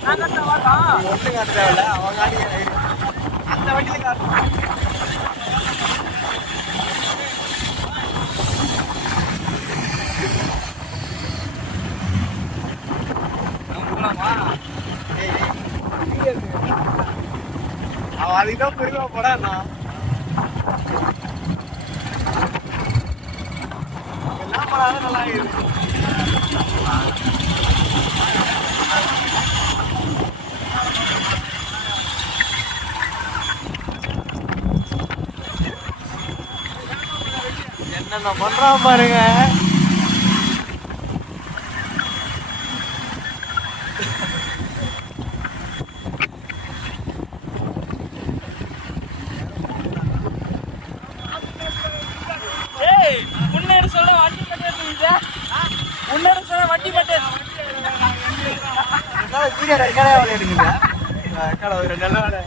நான் காட்ட வாட்டா ஒன்று காட்ட தேவையில்ல அவன் காட்டி அந்த வண்டியில காட்டு அவன் அதுதான் பெருமை போடாண்ணா எல்லாம் போடாத நல்லா இருக்கு என்னென்ன பண்றான் பாருங்க முன்னேறு சொல்ல வண்டி பட்டே முன்னேறு சொல்ல வண்டி பட்டே வீடியோ ரெக்கார்டே எடுக்குங்க கடை ஒரு நல்ல